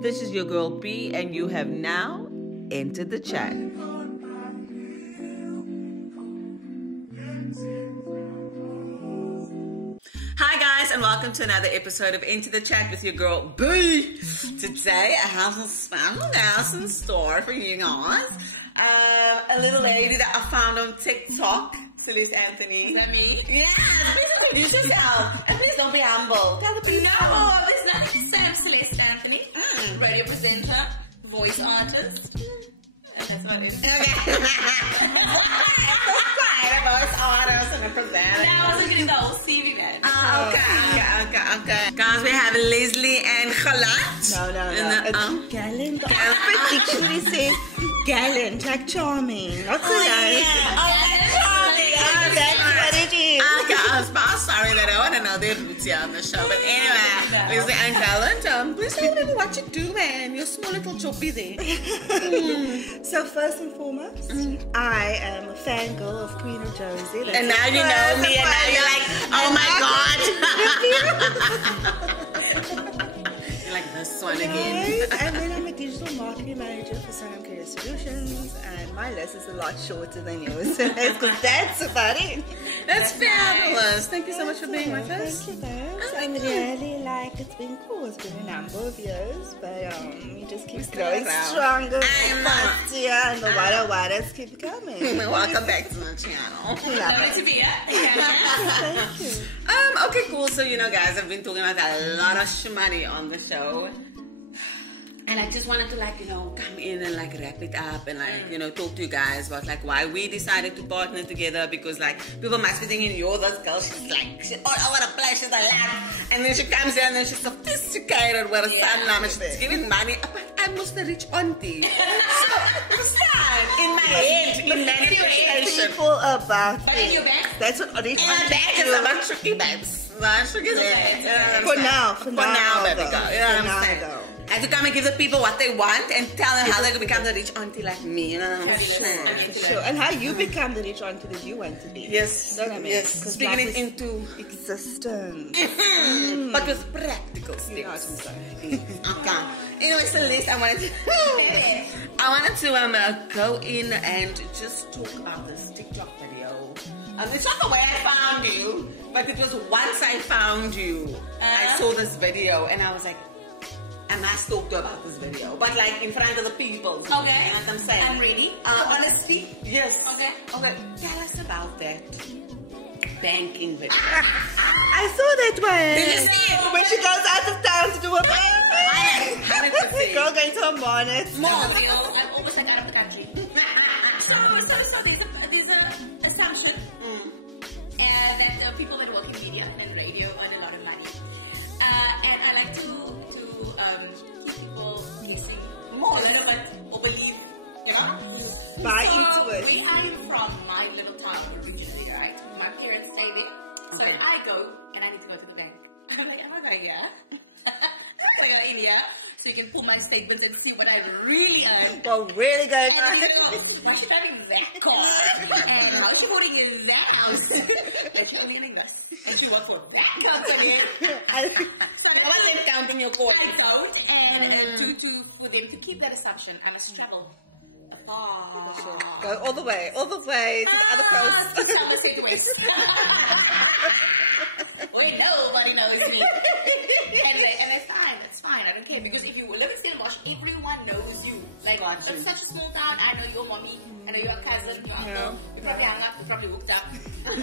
This is your girl B, and you have now entered the chat. Hi guys, and welcome to another episode of Into the Chat with your girl B. Today I have some special guests in store for you guys. A little lady that I found on TikTok, Celest Anthony. Is that me? Yes, please introduce yourself. And please don't be humble. Tell the people. No, there's nothing to say. I'm Celest Anthony, radio presenter, voice artist. And that's what it is. Okay. Voice artist and a presenter. No, I wasn't getting the whole CV, man. Okay. Guys, we have Lesley and Galant. No. It's gallant. The dictionary says gallant, like charming. Not so nice. Charming. That's what it is. Okay, I'm sorry that I want to know their roots here on the show. But anyway, Lesley and Galant, please tell me what you do, man. You're small little choppy there. So first and foremost, I am a fangirl of Queen of Josie. And now you know me, and now you're like, oh my God. You're like this one again. And then I'm a digital marketing manager for Sun and Career Solutions, and my list is a lot shorter than yours. Because that's about it. That's fabulous. Thank you so much for being with us. Thank you, guys. I'm really it's been cool. It's been a number of years, but it just keeps growing stronger. Faster, and the water keep coming. Welcome back to the channel. Lovely to be here. Thank you. Okay, cool. So, guys, I've been talking about a lot of shmoney on the show. And I just wanted to, come in and, wrap it up and, talk to you guys about, why we decided to partner together. Because, people must be thinking, yo, this girl, she's all over the place, she's a lot. And then she comes in and she's sophisticated with a son, and she's giving money. But I'm just a rich auntie. So, understand? In my head, in manifestation. People about But in your bag? That's what rich In my bag is about tricky bags. For now, baby girl. You know what I'm saying? I have to come and give the people what they want and tell them how they can become the rich auntie like me. You know what I'm saying? Sure. And how you become the rich auntie that you want to be. Yes. You know what I mean? Yes. Speaking it into existence. But with practical steps. You know what I'm saying? Okay. Anyway, Celeste, I wanted to go in and just talk about this TikTok video. It's not the way I found you, but it was once I found you, I saw this video and I was like, I must talk to about this video, but in front of the people. Okay. You know what I'm saying? I'm ready. Honesty. Yes. Okay. Tell us about that banking video. I saw that one. Did you see it? When she goes out of town to do a bank. 100%. Girl going to a bonnet. I'm almost out of the country. So there's an assumption that people that work in media and radio earn a lot of money. And I like to keep people guessing more relevant or believe, Buy into it. Where I am from, my little town originally, right? My parents stay there. So when I go and I need to go to the bank, I'm like, I'm not going here. I'm going to go in here so you can pull my statements and see what I really earn. What really going on? Why is she driving that car? And how is she voting in that house? And she's only getting this. And she works for that company. I wasn't counting your coins. I don't. And for them to keep that assumption, I must travel afar. Go all the way to the other coast. Somerset West. Wait, nobody knows me. Anyway, and it's fine, I don't care. Because if you live in Stellenbosch, everyone knows you. It's such a small town. I know your mommy, I know your cousin, your uncle. You probably hung up, you probably hooked up. And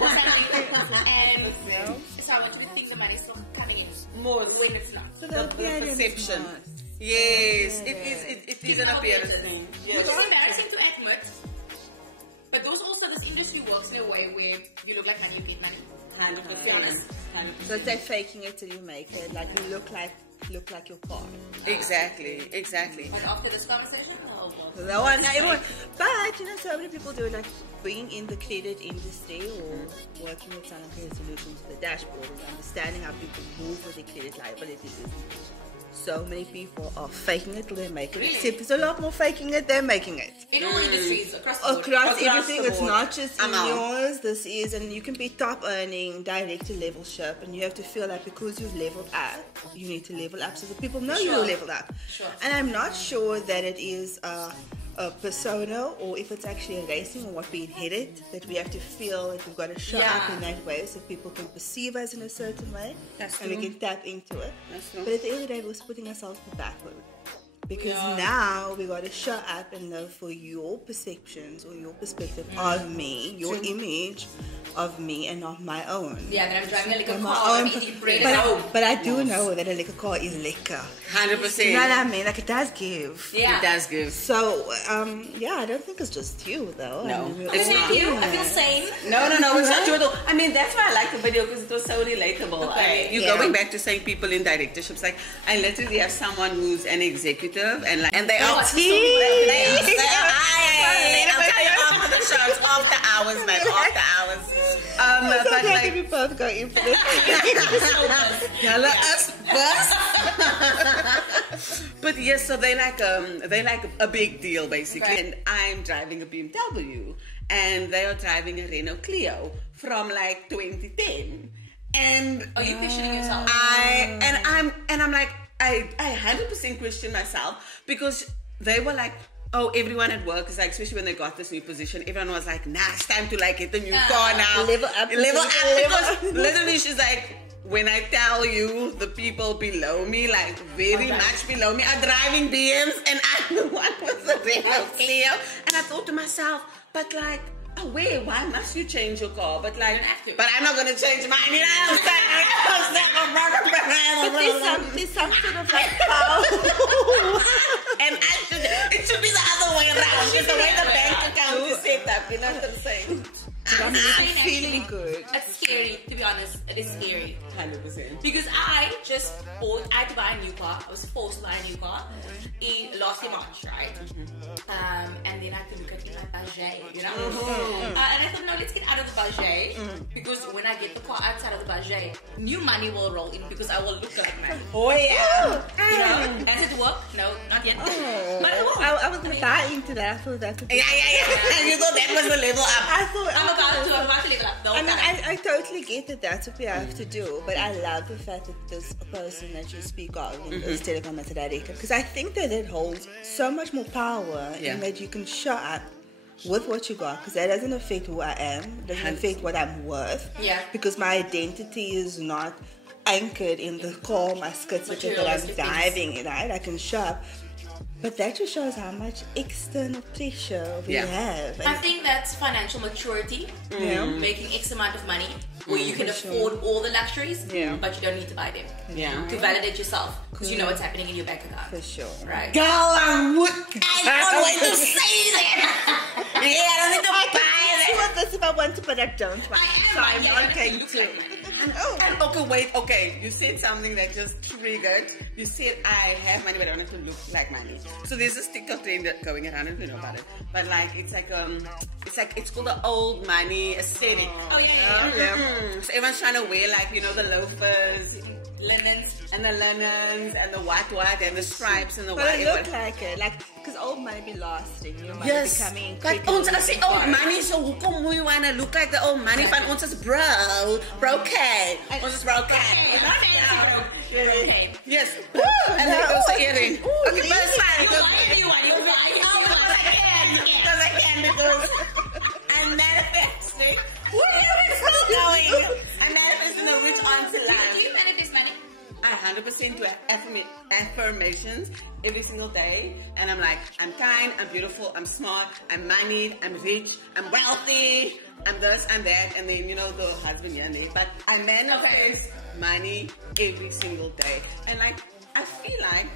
so I want you to think the money's still coming in more when it's not. The perception. Yes, it is an appearance thing. Yes. It's embarrassing to admit, but this industry works in a way where you look like money, you get money. 100%. Be honest. 100%. So they're faking it till you make it. You look like your part. Exactly. And after this conversation, no one, everyone. But so many people do it, being in the credit industry or working with Sun and Career Solutions, the dashboard, and understanding how people move with their credit liability business. so many people are faking it till they make it. Really? Except there's a lot more faking it than making it. In all industries, across the board. Across everything, the it's board. not just in I'm out. yours. This is, and you can be top earning, director level ship, and you have to feel like because you've leveled up, you need to level up so that people know Sure. you're leveled up. Sure. And I'm not sure that it is a persona or if it's actually a racing or what we're headed, that we have to feel that we've got to show up in that way so people can perceive us in a certain way. That's and true. we can tap into it. That's true. But at the end of the day, we're putting ourselves backward. Because now we got to show up and know for your perceptions or your perspective of me, your image of me and not my own. Yeah, then I'm driving a liquor And my car, own I'm eating bread at home. but I do know that a liquor car is liquor. 100%. You know what I mean? Like it does give. Yeah. It does give. So, yeah, I don't think it's just you though. No, I mean, we're it's all not. You, I doing feel it. sane. No, it's not true at all. I mean, that's why I like the video because it was so relatable. Okay. I mean, you're Yeah. going back to saying people in directorships. Like, I literally have someone who's an executive and they are what's the team. song? They are. I'll tell you after the show. It's after hours, man. After hours. It's But okay like, we both go in for this. yeah, let us first. But yes, so they like a big deal basically. Okay. And I'm driving a BMW, and they are driving a Renault Clio from like 2010. And Are you questioning yourself? I'm like I 100% question myself because they were like, oh, everyone at work is like, especially when they got this new position, everyone was like, nah, it's time to like get the new car now. Level up. Because literally she's like, when I tell you the people below me, like very much below me, are driving BMs and I'm the one with the Renault Clio. And I thought to myself, but like, oh wait, why must you change your car? But like, You don't have to. but I'm not gonna change mine. You know what I'm saying? But there's some sort of like power. And it should be the other way around. Just the way the bank account is set up. You know what I'm saying? I'm Fine, feeling actually. good. It's scary, to be honest. It is scary. 100%. Because I had to buy a new car. I was forced to buy a new car in last March, right? And then I had to look at my budget, you know? And I thought, no, let's get out of the budget. Because when I get the car outside of the budget, new money will roll in because I will look like money. Oh yeah. You know? Has it worked? No, not yet. But it will. I was gonna buy into that. I thought that would be. Yeah. You thought that was the level up. I thought. I'm about to level up. I mean, I totally get that that's what we have to do, but I love the fact that this person that you speak of in this telecom as a director, because I think that it holds so much more power in that you can show up with what you got, because that doesn't affect who I am, doesn't affect what I'm worth, because my identity is not anchored in the car, my skits that I'm Materialistic driving in, right? I can show up. But that just shows how much external pressure we have. I think that's financial maturity. Making X amount of money where you can afford all the luxuries, but you don't need to buy them. To validate yourself because you know what's happening in your bank account. For sure. Right. Girl, I can't wait to say that. Yeah, I don't need to buy that. This if I want to, but I don't want to. So I'm not going to. Okay, you said something that just triggered. You said I have money, but I don't have to look like money. So there's this TikTok trend that going around, I don't know about it, but like it's called the old money aesthetic. Oh yeah. So everyone's trying to wear like, you know, the loafers, Linens. and the linens, and the white, and the stripes, and the But white. it look like it, like because old money be lasting. New money Yes, becoming but ons as die old money, so hoekom moet jy wanna look like the old money van ons is broke. Ons is broke. Okay. Yes. And then goes the earring. Okay, but it's fine. Because I I'm manifesting. Where is it going? I'm manifesting the rich onto land. Do you manifest money? I 100% do affirmations every single day, and I'm like, I'm kind, I'm beautiful, I'm smart, I'm moneyed, I'm rich, I'm wealthy, I'm this, I'm that, and then, you know, the husband, Yanni. But I manifest money every single day, and like, I feel like,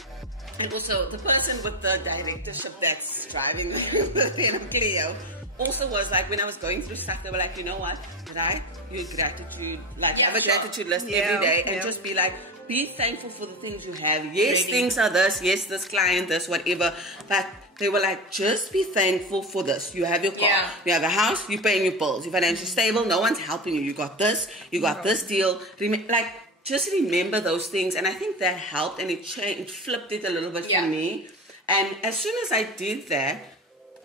and also the person with the directorship that's driving the Renault Clio also was like, when I was going through stuff, they were like, you know what, write your gratitude, like have a gratitude list every day, and just be like, be thankful for the things you have. Yes, things are this. Yes, this client, this, whatever. But they were like, just be thankful for this. You have your car. You have a house. You're paying your bills. You're financially stable. No one's helping you. You got this. You got this deal. Like, just remember those things. And I think that helped, and it flipped it a little bit for me. And as soon as I did that,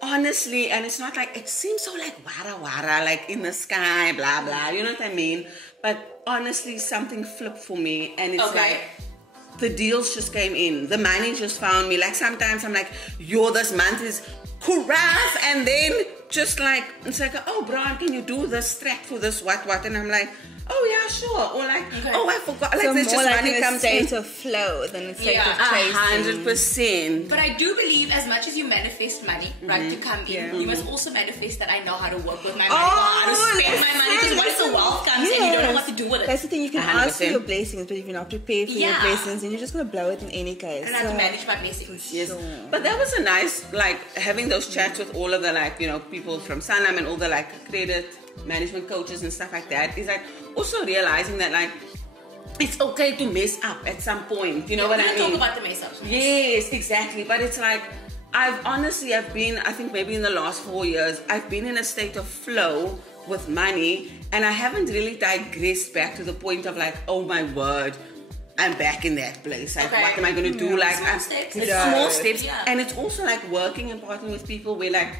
honestly, and it's not like, it seems so like wara, like in the sky, blah, blah, you know what I mean? But honestly, something flipped for me, and it's like, the deals just came in. The money just found me. Like sometimes I'm like, yo, this month is hurrah, and then just like, it's like, oh, Brian, can you do this track for this, what? And I'm like, oh yeah, sure. Or like, oh, I forgot. Like, so there's more just like money in a comes state in. of flow than a state of chasing. 100%. But I do believe, as much as you manifest money, right, to come in, you must also manifest that I know how to work with my money, how to spend my money. Because once the wealth comes in, you don't know what to do with it. That's the thing. You can 100%. ask for your blessings, but if you're not prepared for your blessings, then you're just gonna blow it in any case. And I have to manage my blessings. Yes, but that was a nice, like, having those chats with all of the, like, you know, people from Sanlam and all the, like, credit management coaches and stuff like that, is like also realizing that, like, it's okay to mess up at some point, you know what I mean? Talk about the mess ups. Yes, exactly. But it's like, I've been, I think maybe in the last 4 years, I've been in a state of flow with money, and I haven't really digressed back to the point of like, oh my word, I'm back in that place. Like, what am I going to do? Like, small steps. It's small steps. Yeah. And it's also like working and partnering with people where like,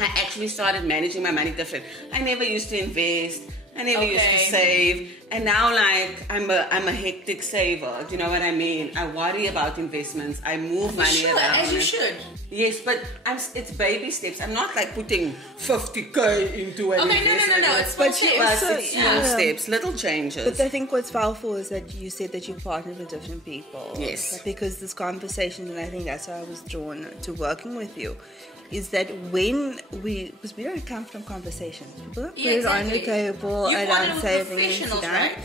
I actually started managing my money different. I never used to invest. I never used to save, and now like I'm a hectic saver. Do you know what I mean? I worry about investments. I move money around. As you should. Yes, but it's baby steps. I'm not like putting 50K into an investment. No. It's small steps. It's small steps, little changes. But I think what's powerful is that you said that you partnered with different people. Yes. Because this conversation, and I think that's why I was drawn to working with you, is that when because we don't come from conversations, people don't put it on the table and I'm saving right?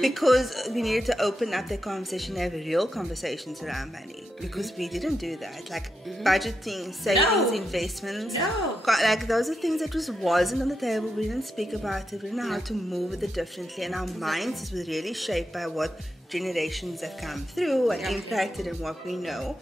Because we needed to open up the conversation and have real conversations around money, because we didn't do that, like budgeting, savings, investments, like those are things that just wasn't on the table. We didn't speak about it. We didn't know how to move with it differently, and our minds were really shaped by what generations have come through and impacted and what we know.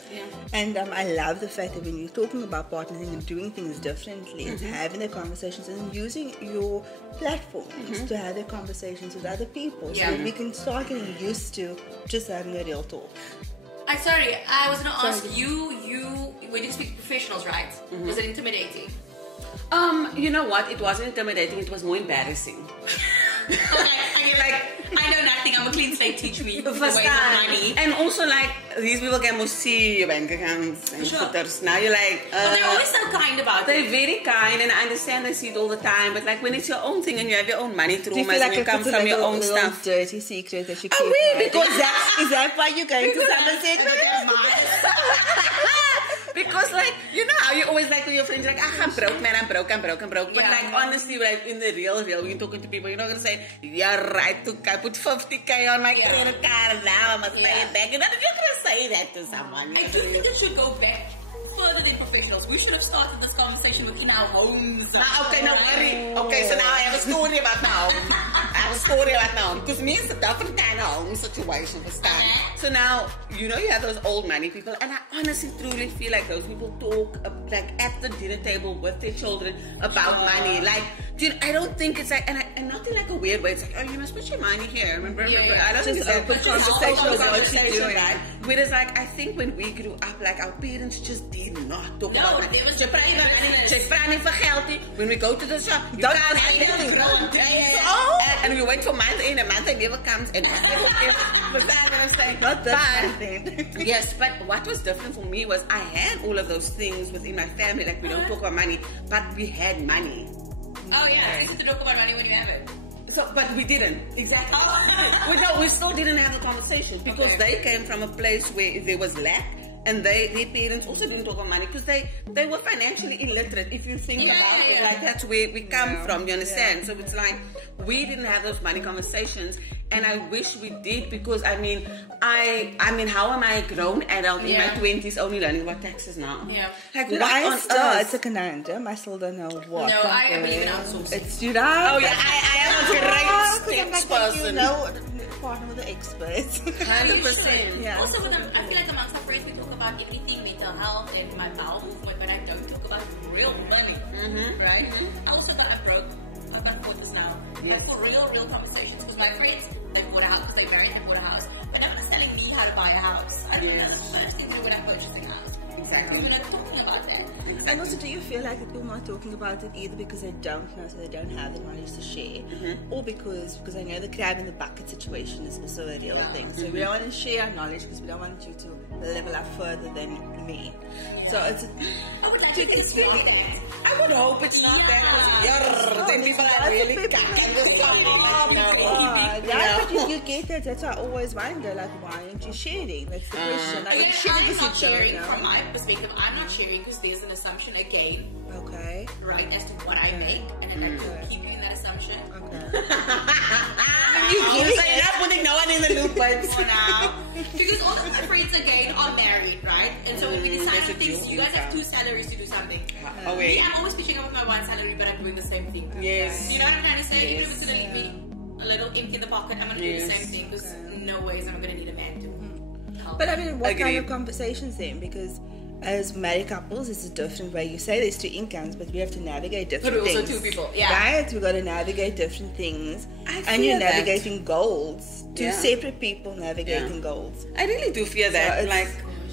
And I love the fact that when you're talking about partnering and doing things differently, it's having the conversations and using your platforms to have the conversations with other people, so that we can start getting used to just having a real talk. I'm sorry, I was going to ask you when you speak to professionals, right? Was it intimidating? You know what? It wasn't intimidating. It was more embarrassing. I know nothing. I'm a clean slate. Teach me the ways of money. And also, like, these people can most see your bank accounts and footers. Now you're like, but they're always so kind about it. They're very kind, and I understand they see it all the time. But like when it's your own thing and you have your own money traumas, like and you come from your own stuff, dirty secret that you keep. Because is that why you're going to Somerset? Because like, you know how you always like to your friends, like, I'm broke, man, I'm broke. But like, honestly, like in the real, when you're talking to people, you're not going to say, yeah, right, I put 50K on my credit card now, I must pay it back. You're not going to say that to someone. I do think it should go back further than professionals. We should have started this conversation within our homes. Okay, no worry. Okay, so now I have a story about my home. Because me, it's a different kind of home situation for start. So now, you know, you have those old money people, and I honestly, truly feel like those people talk like at the dinner table with their children about money. Like, dude, I don't think it's like, and not in like a weird way. It's like, oh, you must put your money here. Remember? I don't think it's open conversation, right? Whereas, like, I think when we grew up, like, our parents just did not talk about money. It was just when we go to the shop, you don't have anything. And we wait for month in, a month never comes, and yes, but what was different for me was I had all of those things within my family. Like, we don't talk about money, but we had money. Oh yeah, we used to talk about money when you have it. So, but we didn't. Exactly. We still didn't have the conversation because they came from a place where there was lack, and their parents also didn't talk about money because they were financially illiterate. If you think about it, like that's where we come from. You understand? So it's like we didn't have those money conversations, and I wish we did, because I mean, how am I a grown adult in my 20s only learning about taxes now? Yeah. Like, it's a conundrum. I still don't know what. No, I believe in outsourcing. It's you know. Oh yeah, I am a great steps person. You know, partner with the experts. 100%. Yeah. Also, I feel like amongst our friends we talk about everything, mental health and my bowel movement, but I don't talk about real money. Right? I also thought I'm broke. I've got quarters now. But for real conversations, because my friends, they bought a house, because they married, they bought a house. But no one's telling me how to buy a house. I think that's the first thing to do when I'm purchasing a house. Exactly. We're not talking about that. And also, do you feel like people are not talking about it either because they don't know, so they don't have the knowledge to share, or because I know the crab in the bucket situation is also a real thing. So we don't want to share our knowledge because we don't want you to level up further than me. So it's I would like to experience. I would hope it's not that. Then people are really cacking this but you get that. That's why I always wonder, like, why aren't you sharing? That's the question. Like, I'm not sharing from my perspective. I'm not sharing because there's an assumption again. Okay. Right, as to what I make, and then I keep keeping that assumption. Okay. You're not putting no one in the loop, but for now. Because all of my friends again are married, right? And so when we decide on things, you guys have 2 salaries to do something. Oh wait. Me, I'm always pitching up with my 1 salary, but I'm doing the same thing. Yes. You know what I'm trying to say? Even if it's gonna leave me a little empty in the pocket, I'm gonna do the same thing. Because no ways I'm gonna need a man to help. But I mean, what kind of conversations then? Because as married couples, it's a different way. You say there's 2 incomes, but we have to navigate different things. But also 2 people, Right? We've got to navigate different things. And you're navigating goals. 2 separate people navigating goals. I really do fear that.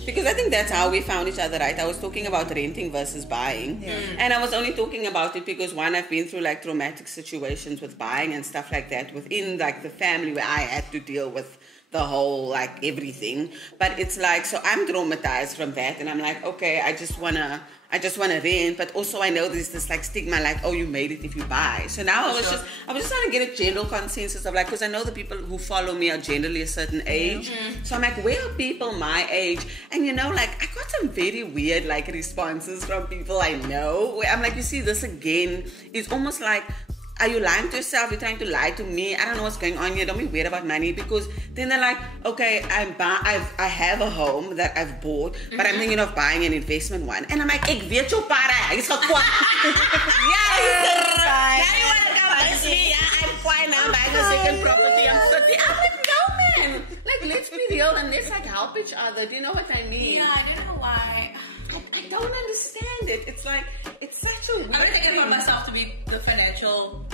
Because I think that's how we found each other, right? I was talking about renting versus buying. And I was only talking about it because, one, I've been through like traumatic situations with buying and stuff like that within like the family where I had to deal with the whole like everything. But it's like, so I'm traumatized from that, and I'm like, okay, I just wanna rent, but also I know there's this like stigma, like, oh, you made it if you buy. So now I was just trying to get a general consensus of like, because I know the people who follow me are generally a certain age. So I'm like, where are people my age? And you know, like, I got some very weird like responses from people I know where I'm like, you see, this again is almost like, are you lying to yourself? You're trying to lie to me. I don't know what's going on here. Don't be weird about money. Because then they're like, okay, I have a home that I've bought, but I'm thinking of buying an investment one. And I'm like, ek weet jou para. It's not quite. Now you want to come with me. I'm fine now. Buying a second property. I'm 30. I'm like, no, man. Like, let's be real and let's like help each other. Do you know what I mean? Yeah, I don't know why. I don't understand it. It's like, it's such a weird I'm taking it upon myself to be the financial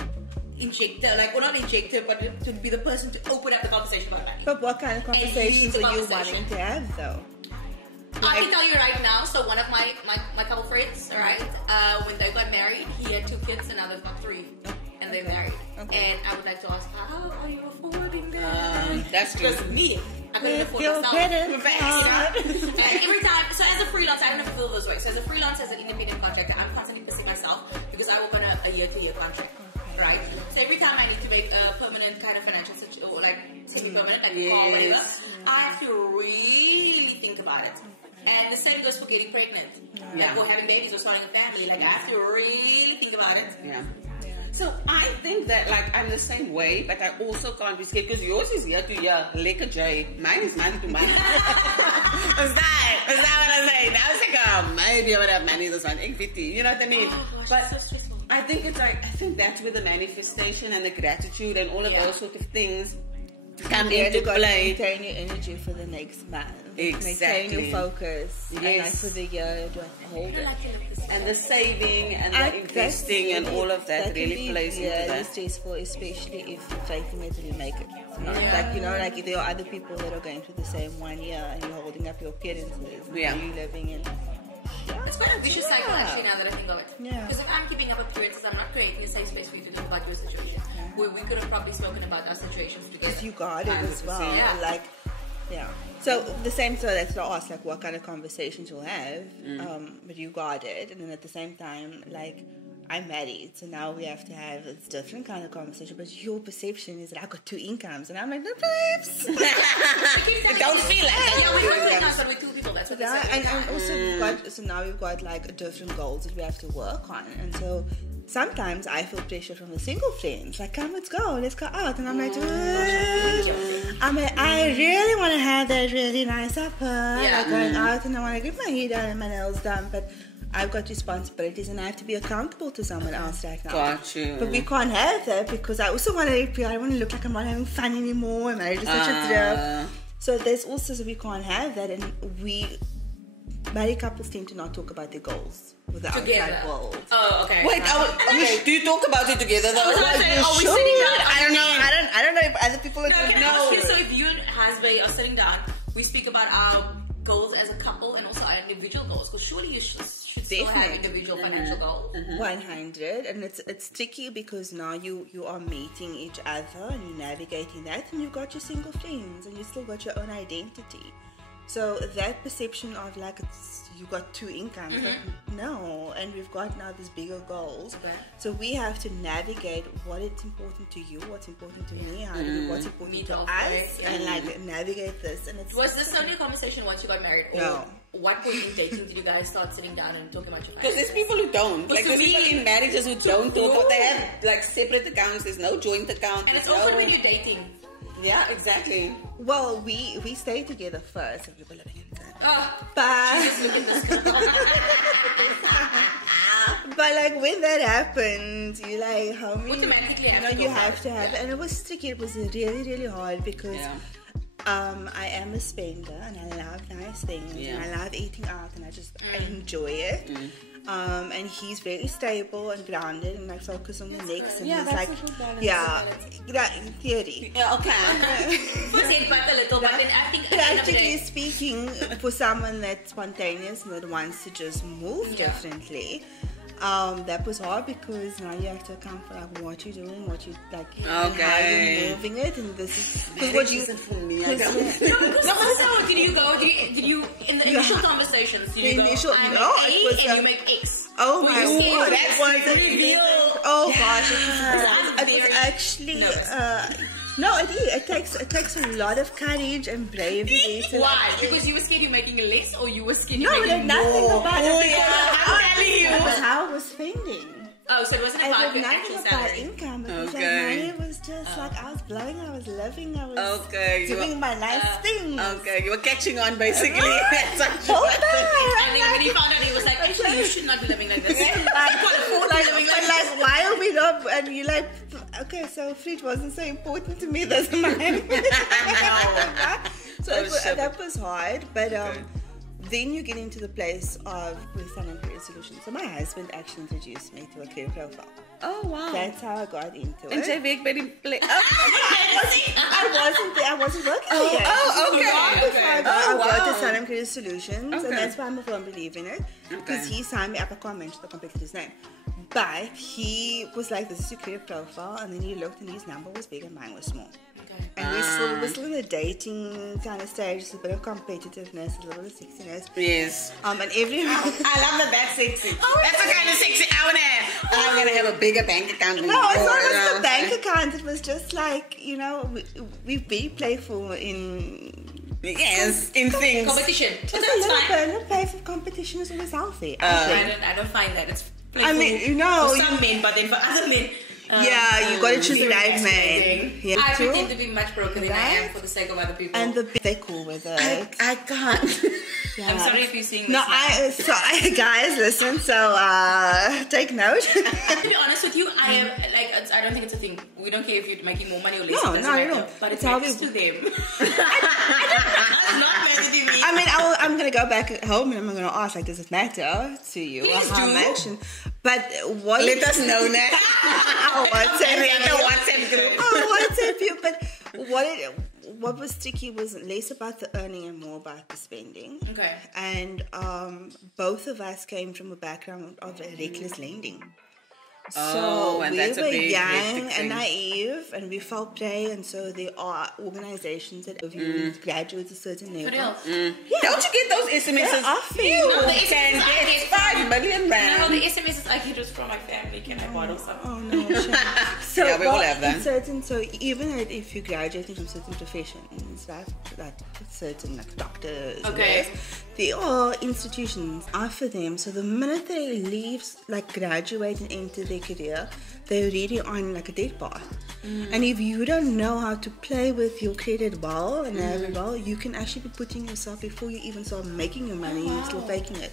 injector, like, well, not injector, but to be the person to open up the conversation about money. But what kind of conversations are you wanting to have, though? I can tell you right now. So one of my couple friends, all right, when they got married, he had 2 kids, and now they've got 3, and they're married. And I would like to ask, how are you affording that? That's true. Because me, I couldn't afford myself. And every time, so as a freelancer, I don't know if you feel this way. So as a freelancer, as an independent contractor, I'm constantly pissing myself because I work on a year-to-year contract. Right? So every time I need to make a permanent kind of financial situation, or like semi-permanent, like a car or whatever, I have to really think about it. And the same goes for getting pregnant. Like, or having babies or starting a family. Like, I have to really think about it. So I think that like I'm the same way, but I also can't be scared because yours is year to year, lekker J. Mine is month to month. Is that what I'm saying? I was like, maybe I would have money this one. You know what I mean? Oh gosh, but so stressful. I think it's like, I think that's where the manifestation and the gratitude and all of those sort of things come into play. Maintain your energy for the next month. Exactly. Maintain your focus. And like for the year, hold it. And the saving and the investing and all of that really plays into that. It's stressful, especially if you're faking it till you make it. Like, you know, like if there are other people that are going through the same 1 year and you're holding up your appearances. You're living in. It's quite a vicious cycle actually now that I think of it. Because if I'm keeping up appearances, I'm not creating a safe space for you to talk about your situation. Where we could have probably spoken about our situations together. Because you got it as well. So the same, so that's what I asked, like what kind of conversations you'll have, but you got it. And then at the same time, like, I'm married, so now we have to have a different kind of conversation. But your perception is that I got 2 incomes, and I'm like, no, perhaps. Don't feel like that. Yeah, we work now, but with 2 people. That's what they say. And also, now we've got like different goals that we have to work on, and so sometimes I feel pressure from the single friends, like, come, let's go out, and I'm like, I really want to have that really nice upper, like going out, and I want to get my hair done and my nails done, but I've got responsibilities and I have to be accountable to someone else right now. Got you. But we can't have that because I also want to look like I'm not having fun anymore and marriage is such a thrill. So there's also, so we can't have that, and we married couples tend to not talk about their goals with the outside world. Oh, okay. Wait, do you talk about it together though? Are we sitting down? I don't know if other people are Can I ask you, so if you and Hasbe are sitting down, we speak about our goals as a couple and also our individual goals, because surely you should still have individual financial goals. 100, and it's tricky because now you are meeting each other and you're navigating that, and you've got your single friends and you still got your own identity. So that perception of like you got two incomes, like, no, and we've got now these bigger goals. Okay. So we have to navigate what is important to you, what's important to me, what's important to us, and like navigate this. And was this only a conversation once you got married? Or no. What point in dating did you guys start sitting down and talking about your Because there's people who don't. Like there's people in marriages who don't talk about. They have like separate accounts. There's no joint account. And it's awkward when you're dating. Yeah, exactly. Well, we stayed together first, and we were living in But just look at this. But like when that happens, you like how many? Automatically, you have to have, and it was tricky. It was really, really hard because I am a spender and I love nice things and I love eating out and I enjoy it. And he's very stable and grounded and I focus on the next. And he's like, theory. Yeah, okay. But a little, but then I think practically speaking, for someone that's spontaneous and that wants to just move differently. That was hard because now you have to account for like what you're doing, what you like, and how you're moving it, and this is what you. Isn't for me. I No, so did you go? Did you in the initial conversations? Did you go? It was you make X. Oh my god, that was reveal. Oh gosh, it was actually. No, it takes a lot of courage and bravery. Why? Because you were scared you're making less, or you were scared you're making more? No, nothing about it. I'm telling you. It was how I was spending. Oh, so it wasn't about your actual nothing about salary. income. It was like money was just like I was blowing, I was living, I was doing my nice things. Okay, you were catching on basically. That's hold on. And then when he found out, he was like, actually, you should not be living like this. Like, why are we not? And you're like, okay, so fridge wasn't so important to me this month. So that was hard, but then you get into the place of with Sun Career Solutions. So my husband actually introduced me to a career profile. Oh wow! That's how I got into and it. I wasn't working yet. Oh, okay. I got to Sun Career Solutions, and that's why I'm a firm believer in it. Because he signed me up. I can't mention the competitor's name, but he was like, "This is your career profile," and then he looked, and his number was big and mine was small. And we're still in the dating kind of stage. It's a bit of competitiveness, a little bit of sexiness. Yes. And everyone. I love that that's sexy. That's the kind of sexy I want to have. I'm going to have a bigger bank account. No, it's not just the bank account. It was just like, we be playful in... Yes, in things. Competition. Just a little play for competition is always healthy. I don't find that. It's playful for some men, but then for other men... you got to choose the right man. Yeah, I pretend to be much broken than I am for the sake of other people. And they're cool with it. I can't. Yeah. I'm sorry if you're seeing this. No, guys, listen. So take note. To be honest with you, I am like I don't think it's a thing. We don't care if you're making more money or less. No, not at all. But it's matters to them. It's not matter to me. I mean, I'm gonna go back home and I'm gonna ask, like, does it matter to you? Please how do. much? But what? Let us know now. WhatsApp group. WhatsApp you. But what was tricky was less about the earning and more about the spending. Okay. And both of us came from a background of reckless lending. So and we that's a were big, young and naive, and we fell prey. And so there are organizations that review graduates a certain level. Yeah. Don't you get those SMSs? You the can get 5 million rand. No, the SMSs I get was from my family. Can I borrow some? Oh no! So yeah, we all have that. So even if you're graduating from certain professions, right, like certain like doctors, okay, there are institutions offer them. So the minute they leave, like graduate and enter their career, they're really on like a dead path. And if you don't know how to play with your credit well and have it well, you can actually be putting yourself, before you even start making your money, you're still faking it.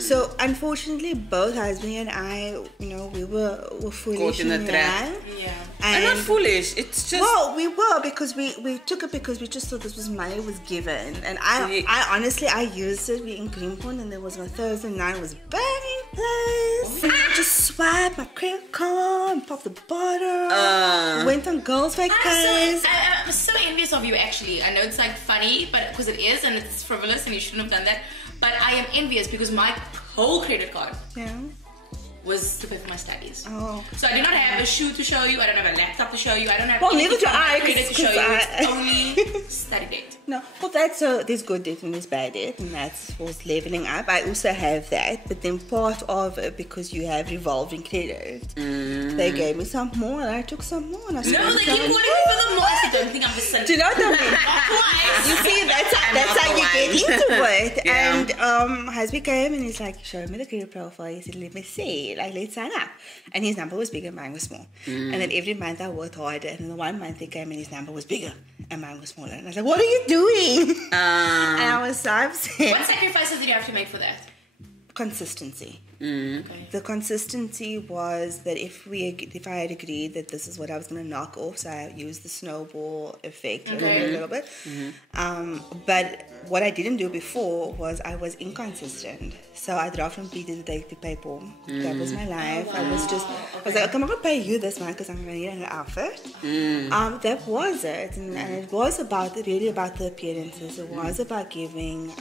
So unfortunately, both husband and I, we were foolish caught in the trap. Yeah. And not foolish. It's just, well, we were, because we took it because we just thought this was money was given. And I honestly, I used it. We in Greenpoint, and there was on Thursday night, was burning place. Just swipe my credit card, pop the bottle. Went on girls' vacations. I'm so envious of you, actually. I know it's like funny, but because it is, and it's frivolous, and you shouldn't have done that. But I am envious because my whole credit card was to pay for my studies. Oh. So I do not have a shoe to show you. I don't have a laptop to show you. I don't have neither do I, credit to show you. It's only study debt. No, well, that's there's good debt and there's bad debt, and that's what's leveling up. I also have that, but then part of it, because you have revolving credit, they gave me some more, and I took some more. And I no, they keep calling me for the more. I don't think I'm the son. Do you know what I mean? You see, that's how you get into it. And husband came and he's like, show me the credit profile. He said, let me see, like, let's sign up. And his number was bigger, mine was small. And then every month I worked harder, and then the 1 month he came and his number was bigger and mine was smaller. And I was like, what are you doing? And I was so upset. What sacrifices did you have to make for that? Consistency. Okay. The consistency was that if I had agreed that this is what I was going to knock off, so I used the snowball effect a little bit. But what I didn't do before was I was inconsistent. So I'd rather be the day to PayPal. That was my life. I was like, okay, I'm going to pay you this month because I'm going to need an outfit. That was it. And it was really about the appearances. It was about giving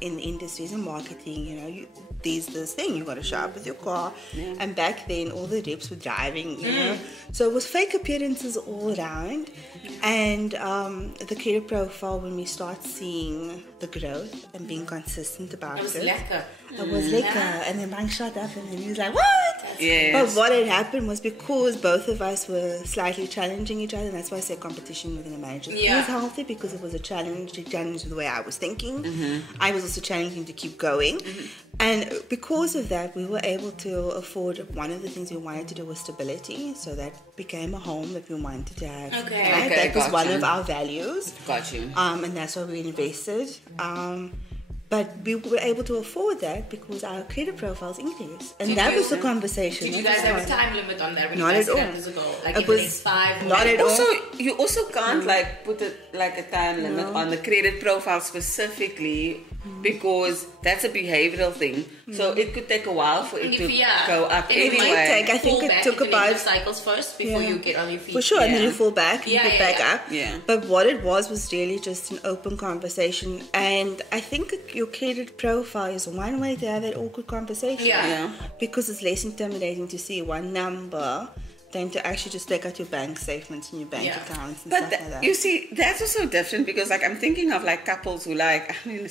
in industries and marketing, this thing, you got to show up with your car. And back then all the reps were driving, so it was fake appearances all around. And the credit profile, when we start seeing the growth and being consistent about it, it was lekker. And then Bank shot up and then he was like, what? Yes. But what had happened was, because both of us were slightly challenging each other, and that's why I say competition within a manager is healthy, because it was a challenge the way I was thinking. I was also challenging to keep going. And because of that, we were able to afford, one of the things we wanted to do was stability. So that became a home that we wanted to have. Okay. Right? That was one of our values. Got you. And that's why we invested. But we were able to afford that because our credit profiles increased. And that was the conversation. Did you guys have a time limit on that? Not at all. Like it was 5 not at all. You also can't put a time limit on the credit profile specifically, because that's a behavioral thing. So it could take a while for it to go up anyway. I think it took about cycles first before you get on your feet. For sure, and then you fall back, you get back up. Yeah. But what it was really just an open conversation. And I think your credit profile is one way to have that awkward conversation. Yeah. Because it's less intimidating to see one number than to actually just take out your bank statements and your bank accounts and stuff like that. You see, that's also different, because I'm thinking of couples who I'm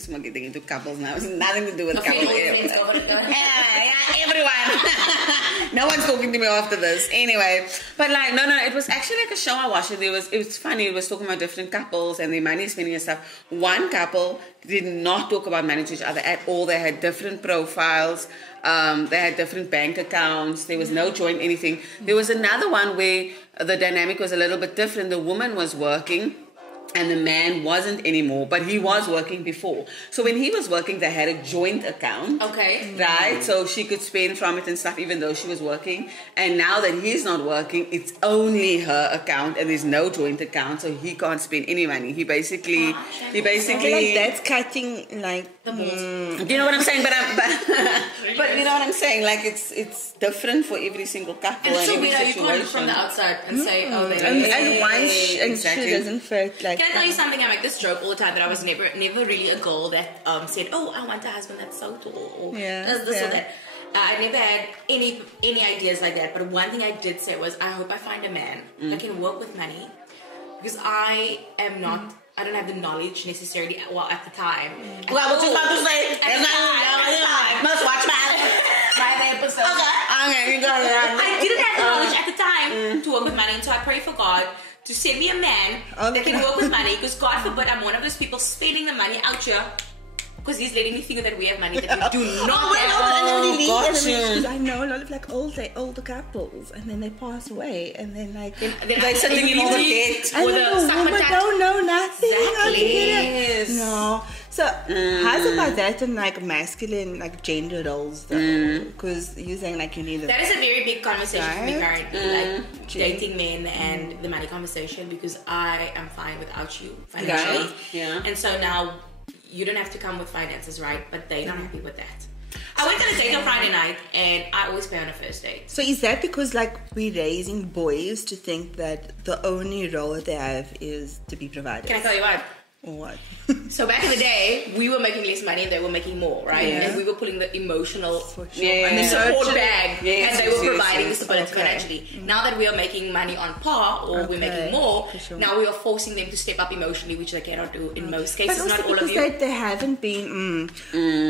not getting into couples now. It's nothing to do with couples. Everyone. No one's talking to me after this. Anyway, but no, it was actually a show I watched. It was funny. It was talking about different couples and their money spending and stuff. One couple did not talk about money to each other at all. They had different profiles. They had different bank accounts. There was no joint anything. There was another one where the dynamic was a little bit different. The woman was working and the man wasn't anymore, but he was working before. So when he was working, they had a joint account. Okay. Right? So she could spend from it and stuff even though she was working. And now that he's not working, it's only her account and there's no joint account, so he can't spend any money. He basically I feel like that's cutting the balls. You know what I'm saying? But you know what I'm saying? It's different for every single couple. And so every you can't look from the outside and say, and once she doesn't fit Can I tell you something? I make this joke all the time that I was never really a girl that said, oh, I want a husband that's so tall or this or that. I never had any ideas like that. But one thing I did say was, I hope I find a man that can work with money, because I am not. I don't have the knowledge necessarily. Well, at the time. Well, I was just about to say, must watch my episode. Okay, you got it. I didn't have the knowledge at the time to work with money, and so I pray for God to send me a man that can work with money, because God forbid I'm one of those people spending the money out here because he's letting me think that we have money that we do not have. Because I know a lot of like older couples, and then they pass away, and then like they're sitting in all the debt. And the woman don't know nothing. Exactly. No. So how's about that in like masculine like gender roles though? Because you're saying like you need that is a very big conversation for me currently, like dating men and the money conversation, because I am fine without you financially. Yeah. And so now you don't have to come with finances, right? But they're not happy with that. I went on a date on Friday night, and I always pay on a first date. So is that because like we're raising boys to think that the only role that they have is to be provided? Can I tell you what? What? So back in the day, we were making less money and they were making more, right? Yeah. And we were putting the emotional And the support bag, Yes, and they were providing the stability financially. Mm-hmm. Now that we are making money on par, or we're making more, now we are forcing them to step up emotionally, which they cannot do in most cases. But also not all of because you. they haven't been.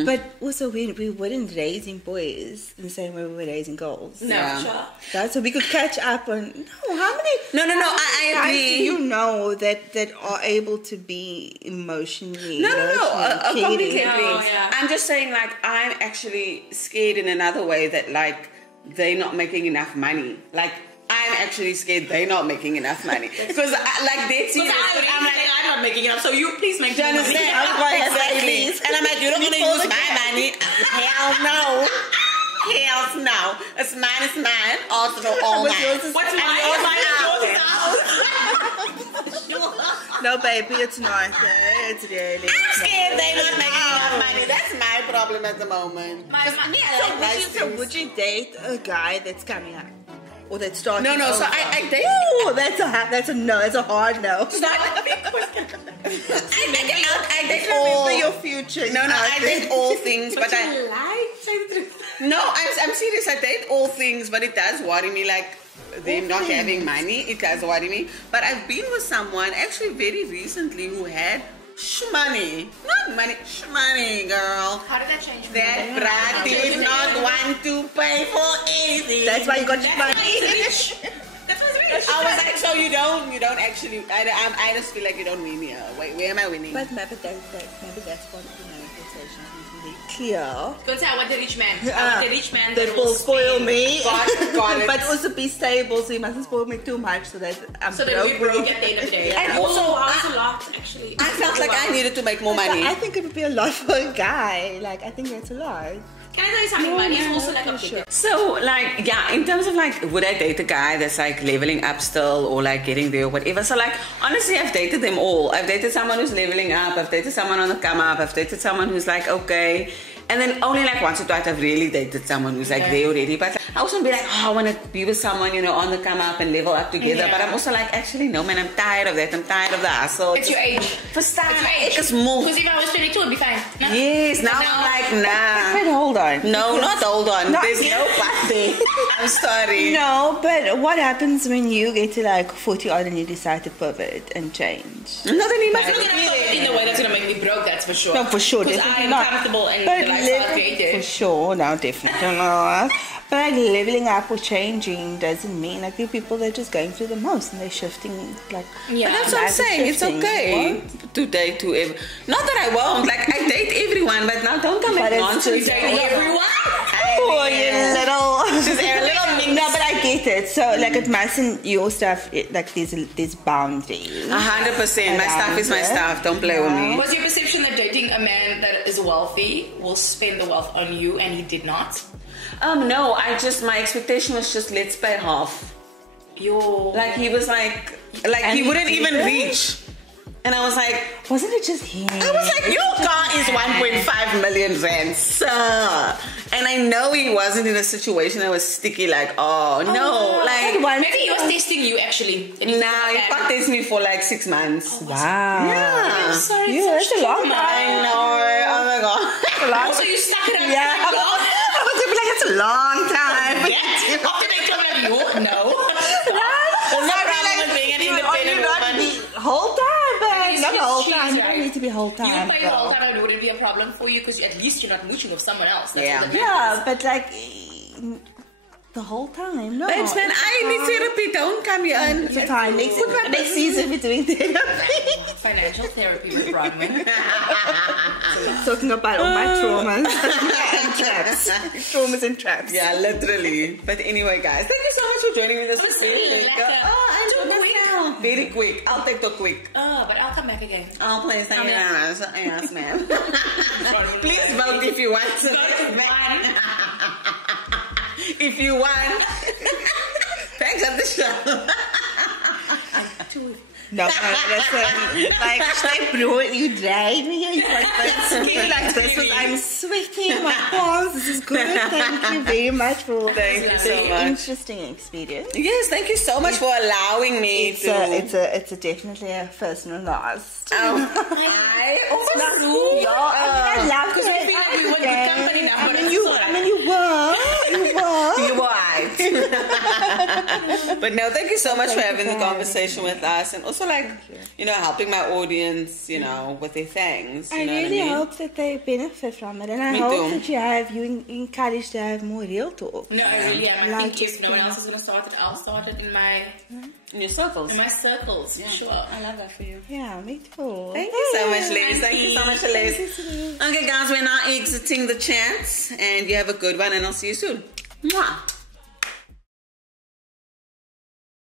But also we weren't raising boys in the same way we were raising girls. No, sure. That's so we could catch up on. No, how many? No. I guys agree. do you know that are able to be emotionally? I completely agree. No, yeah. I'm just saying, like, I'm actually scared in another way that, like, they're not making enough money. Like, I'm actually scared they're not making enough money. Because, like, they're serious. I'm like, I'm not making enough, so you please make Do you money. understand? Exactly. And I'm like, you're not going to use my money. Hell no. Hell no. It's mine. Also, all mine. What's mine? Yours is ours. No, baby, it's not. It's really. I'm scared they're not making enough money. That's my problem at the moment. So would you date a guy that's coming up? Or that's starting No. over? So I date. Oh, that's a no. That's a hard no. I date all. Remember your future. No, I date all things, but I. No, I'm serious. I date all things, but it does worry me. Like them not having money, it does worry me. But I've been with someone actually very recently who had shmoney, not money, shmoney, girl. How did that change? That brat did not want to pay for anything. That's why you got money. I was like, so you don't actually. I just feel like you don't win here. Wait, where am I winning? But maybe that's what the manifestation is really clear. Don't say I want a rich man. I want a rich man that will spoil me, Got it. but also be stable, so you mustn't spoil me too much, so that I'm so that we broke at the end of the day. And Also, also, I was a lot actually. I felt like I needed to make more money. I think it would be a lot for a guy. Like I think that's a lot. Can I tell you something? Money is also like a bigger. So, like, yeah, in terms of like, would I date a guy that's like leveling up still or like getting there or whatever? So, like, honestly, I've dated them all. I've dated someone who's leveling up. I've dated someone on the come up. I've dated someone who's like, okay. And then only like once or twice I've really dated someone who's like there already. But I also be like, oh, I want to be with someone, you know, on the come up and level up together. Yeah. But I'm also like, actually, no, man, I'm tired of that. I'm tired of the hustle. It's your age. Verstaan? It's your age. Ek is moe. Because if I was 22, it'd be fine. No? Yes, now I'm like, nah. But hold on. No, not hold on. No, There's no but there. I'm sorry. No, but what happens when you get to like 40 odd and you decide to pivot and change? No, then you must I'm not gonna do it in a way that's gonna make me broke, that's for sure. No, for sure. Because Definitely I'm not. comfortable and But the lifestyle I created. for sure, no, definitely not. But like leveling up or changing doesn't mean like there are people that are just going through the most and they're shifting like. Yeah. But that's what I'm life is saying. It's shifting. okay to date whoever. Not that I won't. Like I date everyone, but now don't come But with it's nonsense. just- Everyone? Oh, you little. She's a little mix. No, but I get it. So like it mustn't your stuff. Like there's boundaries. 100%. My stuff is my stuff. Don't play with me. Was your perception that dating a man that is wealthy will spend the wealth on you and he did not? No. My expectation was just let's pay half. Like he was like he wouldn't even reach. And I was like, Wasn't it just him? I was like, your car is 1.5 million rand, sir. And I know he wasn't in a situation that was sticky, like, oh no, like, Maybe he was testing you actually. And nah, he contacted me for like 6 months. Wow. Yeah. I'm sorry, Yeah, that's a long time. I know. Oh my god. Also, you stuck it out. Yeah. I was gonna be like, it's a long time. After they told me, no. There's no problem with being an independent woman. Whole time, babe. Not the whole She's time. You right. don't need to be whole You time. pay the whole time, it wouldn't be a problem for you because at least you're not mooching with someone else. That's Yeah. what the Yeah, but like the whole time. No. Babes, man, I need therapy. Don't come here. It's a time. Next season, we're doing therapy. Financial therapy with Bronwyn. Talking about all my traumas and traps. Traumas and traps. Yeah, literally. But anyway, guys, thank you so much for joining me this week. Very quick. I'll take the quick. Oh, but I'll come back again. Oh, please, thank you. Yes, ma'am. Please vote if you want to. If you want. Thanks at the show. No, listen. Like, I brought you dried me here. You skin like this was, I'm sweating my palms. This is good. Thank you very much for thank you so much. Interesting experience. Yes, thank you so much for allowing me it's a definitely a first and a last. I love it. We were good company now. You were. But no, thank you so much for having the conversation with us, and also like, you know, helping my audience, you know, with their things. I really hope that they benefit from it, and I hope that you encouraged to have more real talk. No, I really am. I think if no one else is going to start it, I'll start it in your circles. In my circles, yeah. Sure. I love that for you. Yeah, me too. Thank you so much, ladies. Thank you so much, ladies. Okay, guys, we're now exiting the chat, and you have a good one, and I'll see you soon. Mwah.